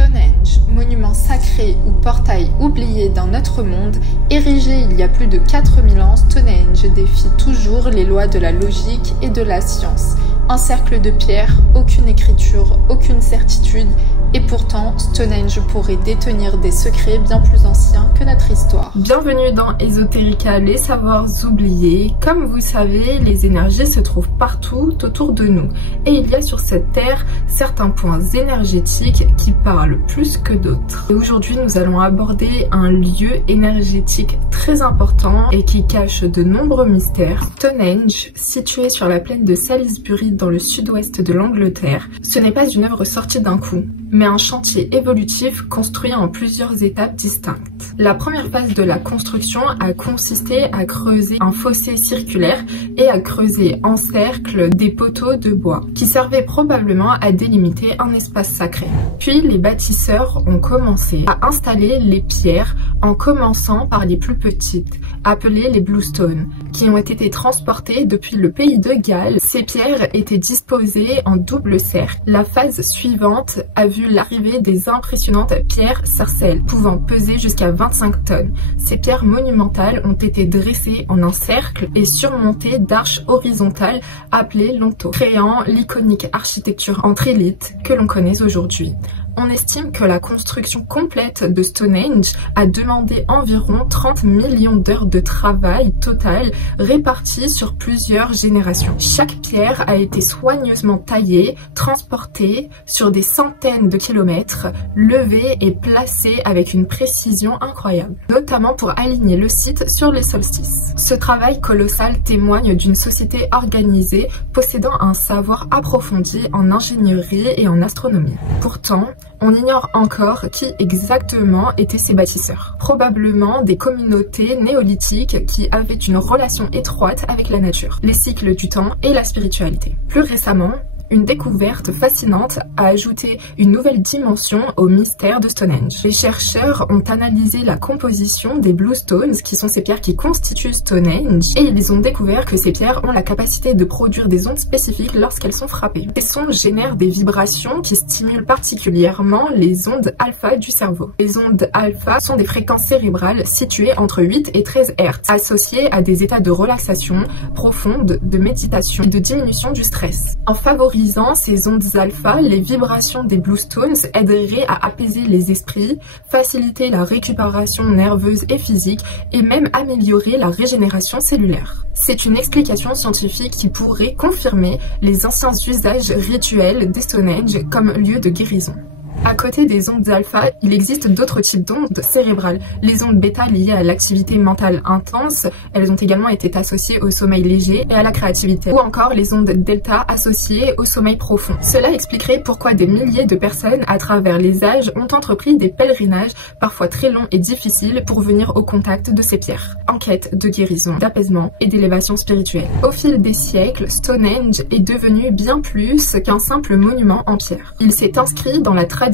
Stonehenge, monument sacré ou portail oublié dans notre monde, érigé il y a plus de 4000 ans, Stonehenge défie toujours les lois de la logique et de la science. Un cercle de pierre, aucune écriture, aucune certitude, et pourtant Stonehenge pourrait détenir des secrets bien plus anciens que notre histoire. Bienvenue dans Esoterica, les savoirs oubliés. Comme vous savez, les énergies se trouvent partout autour de nous. Et il y a sur cette terre certains points énergétiques qui parlent plus que d'autres. Et aujourd'hui, nous allons aborder un lieu énergétique très important et qui cache de nombreux mystères. Stonehenge, situé sur la plaine de Salisbury dans le sud-ouest de l'Angleterre, ce n'est pas une œuvre sortie d'un coup, mais un chantier évolutif construit en plusieurs étapes distinctes. La première phase de la construction a consisté à creuser un fossé circulaire et à creuser en cercle des poteaux de bois, qui servaient probablement à délimiter un espace sacré. Puis les bâtisseurs ont commencé à installer les pierres en commençant par les plus petites, appelées les bluestones, qui ont été transportées depuis le pays de Galles. Ces pierres étaient disposées en double cercle. La phase suivante a vu l'arrivée des impressionnantes pierres sarcelles, pouvant peser jusqu'à 25 tonnes. Ces pierres monumentales ont été dressées en un cercle et surmontées d'arches horizontales appelées lonteaux, créant l'iconique architecture en trilite que l'on connaît aujourd'hui. On estime que la construction complète de Stonehenge a demandé environ 30 millions d'heures de travail total réparties sur plusieurs générations. Chaque pierre a été soigneusement taillée, transportée sur des centaines de kilomètres, levée et placée avec une précision incroyable, notamment pour aligner le site sur les solstices. Ce travail colossal témoigne d'une société organisée possédant un savoir approfondi en ingénierie et en astronomie. Pourtant, on ignore encore qui exactement étaient ces bâtisseurs. Probablement des communautés néolithiques qui avaient une relation étroite avec la nature, les cycles du temps et la spiritualité. Plus récemment, une découverte fascinante a ajouté une nouvelle dimension au mystère de Stonehenge. Les chercheurs ont analysé la composition des bluestones, qui sont ces pierres qui constituent Stonehenge, et ils ont découvert que ces pierres ont la capacité de produire des ondes spécifiques lorsqu'elles sont frappées. Ces sons génèrent des vibrations qui stimulent particulièrement les ondes alpha du cerveau. Les ondes alpha sont des fréquences cérébrales situées entre 8 et 13 Hz, associées à des états de relaxation profonde, de méditation et de diminution du stress. En favorisant ces ondes alpha, les vibrations des bluestones aideraient à apaiser les esprits, faciliter la récupération nerveuse et physique et même améliorer la régénération cellulaire. C'est une explication scientifique qui pourrait confirmer les anciens usages rituels de Stonehenge comme lieu de guérison. À côté des ondes alpha, il existe d'autres types d'ondes cérébrales. Les ondes bêta liées à l'activité mentale intense, elles ont également été associées au sommeil léger et à la créativité. Ou encore les ondes delta associées au sommeil profond. Cela expliquerait pourquoi des milliers de personnes à travers les âges ont entrepris des pèlerinages parfois très longs et difficiles pour venir au contact de ces pierres, en quête de guérison, d'apaisement et d'élévation spirituelle. Au fil des siècles, Stonehenge est devenu bien plus qu'un simple monument en pierre. Il s'est inscrit dans la tradition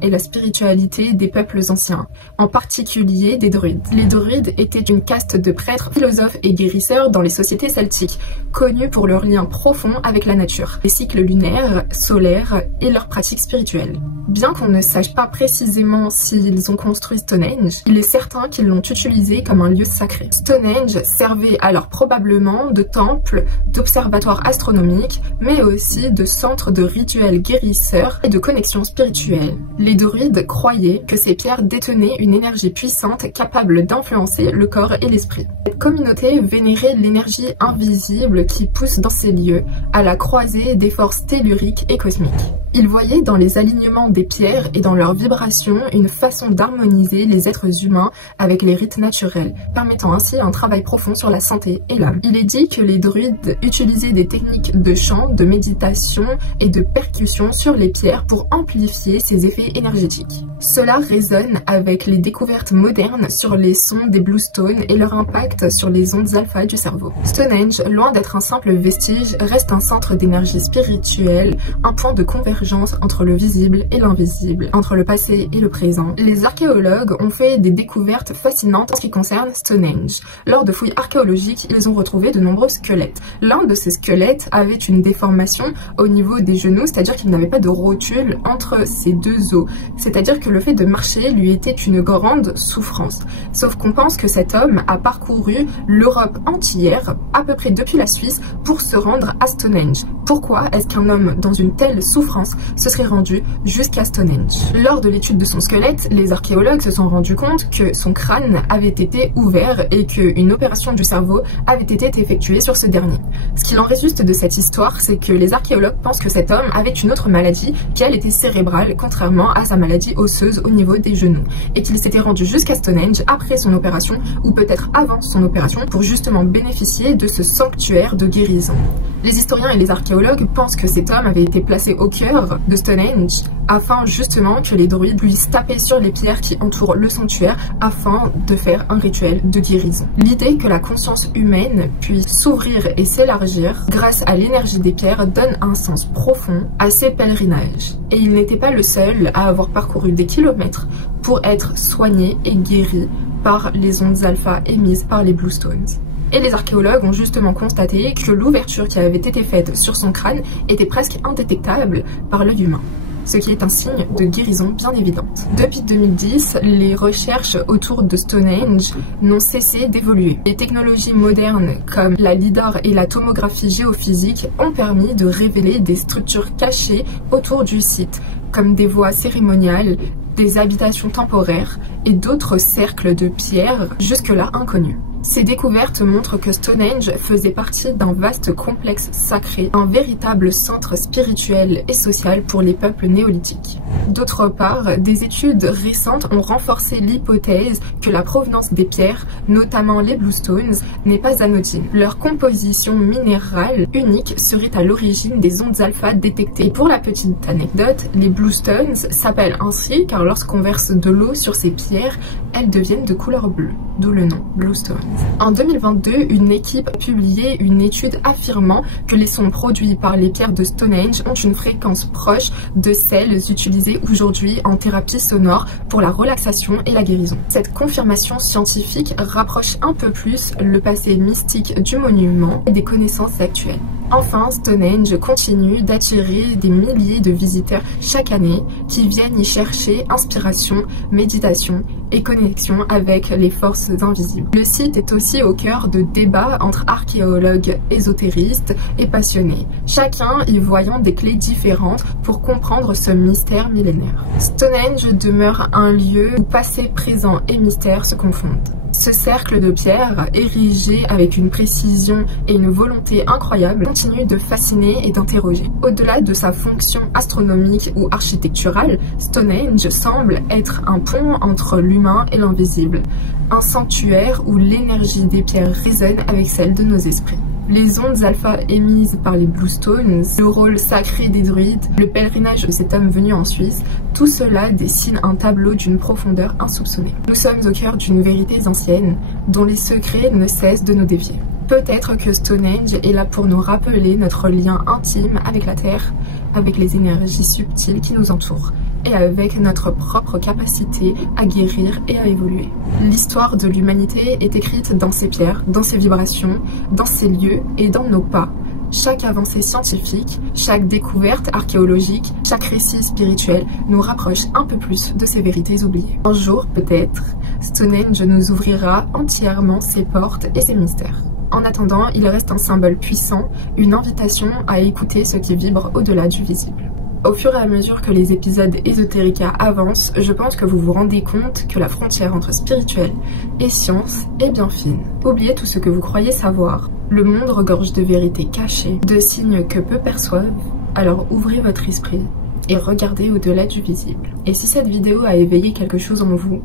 et la spiritualité des peuples anciens, en particulier des druides. Les druides étaient une caste de prêtres, philosophes et guérisseurs dans les sociétés celtiques, connus pour leur lien profond avec la nature, les cycles lunaires, solaires et leurs pratiques spirituelles. Bien qu'on ne sache pas précisément s'ils ont construit Stonehenge, il est certain qu'ils l'ont utilisé comme un lieu sacré. Stonehenge servait alors probablement de temple, d'observatoire astronomique, mais aussi de centre de rituels guérisseurs et de connexion spirituelle. Les druides croyaient que ces pierres détenaient une énergie puissante capable d'influencer le corps et l'esprit. Cette communauté vénérait l'énergie invisible qui pousse dans ces lieux, à la croisée des forces telluriques et cosmiques. Ils voyaient dans les alignements des pierres et dans leurs vibrations une façon d'harmoniser les êtres humains avec les rites naturels, permettant ainsi un travail profond sur la santé et l'âme. Il est dit que les druides utilisaient des techniques de chant, de méditation et de percussion sur les pierres pour amplifier ces effets énergétiques. Cela résonne avec les découvertes modernes sur les sons des Bluestones et leur impact sur les ondes alpha du cerveau. Stonehenge, loin d'être un simple vestige, reste un centre d'énergie spirituelle, un point de convergence entre le visible et l'invisible, entre le passé et le présent. Les archéologues ont fait des découvertes fascinantes en ce qui concerne Stonehenge. Lors de fouilles archéologiques, ils ont retrouvé de nombreux squelettes. L'un de ces squelettes avait une déformation au niveau des genoux, c'est-à-dire qu'il n'avait pas de rotule entre ses deux os. C'est-à-dire que le fait de marcher lui était une grande souffrance. Sauf qu'on pense que cet homme a parcouru l'Europe entière, à peu près depuis la Suisse, pour se rendre à Stonehenge. Pourquoi est-ce qu'un homme dans une telle souffrance se serait rendu jusqu'à Stonehenge? Lors de l'étude de son squelette, les archéologues se sont rendus compte que son crâne avait été ouvert et qu'une opération du cerveau avait été effectuée sur ce dernier. Ce qu'il en résulte de cette histoire, c'est que les archéologues pensent que cet homme avait une autre maladie qui elle était cérébrale, contrairement à sa maladie osseuse au niveau des genoux, et qu'il s'était rendu jusqu'à Stonehenge après son opération ou peut-être avant son opération pour justement bénéficier de ce sanctuaire de guérison. Les historiens et les archéologues pensent que cet homme avait été placé au cœur de Stonehenge afin justement que les druides puissent taper sur les pierres qui entourent le sanctuaire afin de faire un rituel de guérison. L'idée que la conscience humaine puisse s'ouvrir et s'élargir grâce à l'énergie des pierres donne un sens profond à ces pèlerinages. Et il n'était pas le seul à avoir parcouru des kilomètres pour être soigné et guéri par les ondes alpha émises par les Bluestones. Et les archéologues ont justement constaté que l'ouverture qui avait été faite sur son crâne était presque indétectable par l'œil humain, ce qui est un signe de guérison bien évidente. Depuis 2010, les recherches autour de Stonehenge n'ont cessé d'évoluer. Les technologies modernes comme la lidar et la tomographie géophysique ont permis de révéler des structures cachées autour du site, comme des voies cérémoniales, des habitations temporaires et d'autres cercles de pierre jusque-là inconnus. Ces découvertes montrent que Stonehenge faisait partie d'un vaste complexe sacré, un véritable centre spirituel et social pour les peuples néolithiques. D'autre part, des études récentes ont renforcé l'hypothèse que la provenance des pierres, notamment les Bluestones, n'est pas anodine. Leur composition minérale unique serait à l'origine des ondes alpha détectées. Et pour la petite anecdote, les Bluestones s'appellent ainsi car lorsqu'on verse de l'eau sur ces pierres, elles deviennent de couleur bleue, d'où le nom Bluestones. En 2022, une équipe a publié une étude affirmant que les sons produits par les pierres de Stonehenge ont une fréquence proche de celles utilisées aujourd'hui en thérapie sonore pour la relaxation et la guérison. Cette confirmation scientifique rapproche un peu plus le passé mystique du monument et des connaissances actuelles. Enfin, Stonehenge continue d'attirer des milliers de visiteurs chaque année qui viennent y chercher inspiration, méditation et connexion avec les forces invisibles. Le site est aussi au cœur de débats entre archéologues, ésotéristes et passionnés, chacun y voyant des clés différentes pour comprendre ce mystère millénaire. Stonehenge demeure un lieu où passé, présent et mystère se confondent. Ce cercle de pierre, érigé avec une précision et une volonté incroyable, continue de fasciner et d'interroger. Au-delà de sa fonction astronomique ou architecturale, Stonehenge semble être un pont entre l'humain et l'invisible, un sanctuaire où l'énergie des pierres résonne avec celle de nos esprits. Les ondes alpha émises par les Bluestones, le rôle sacré des druides, le pèlerinage de cet homme venu en Suisse, tout cela dessine un tableau d'une profondeur insoupçonnée. Nous sommes au cœur d'une vérité ancienne, dont les secrets ne cessent de nous défier. Peut-être que Stonehenge est là pour nous rappeler notre lien intime avec la Terre, avec les énergies subtiles qui nous entourent, et avec notre propre capacité à guérir et à évoluer. L'histoire de l'humanité est écrite dans ces pierres, dans ces vibrations, dans ces lieux et dans nos pas. Chaque avancée scientifique, chaque découverte archéologique, chaque récit spirituel nous rapproche un peu plus de ces vérités oubliées. Un jour, peut-être, Stonehenge nous ouvrira entièrement ses portes et ses mystères. En attendant, il reste un symbole puissant, une invitation à écouter ce qui vibre au-delà du visible. Au fur et à mesure que les épisodes Esoterica avancent, je pense que vous vous rendez compte que la frontière entre spirituel et science est bien fine. Oubliez tout ce que vous croyez savoir. Le monde regorge de vérités cachées, de signes que peu perçoivent, alors ouvrez votre esprit et regardez au-delà du visible. Et si cette vidéo a éveillé quelque chose en vous,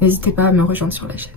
n'hésitez pas à me rejoindre sur la chaîne.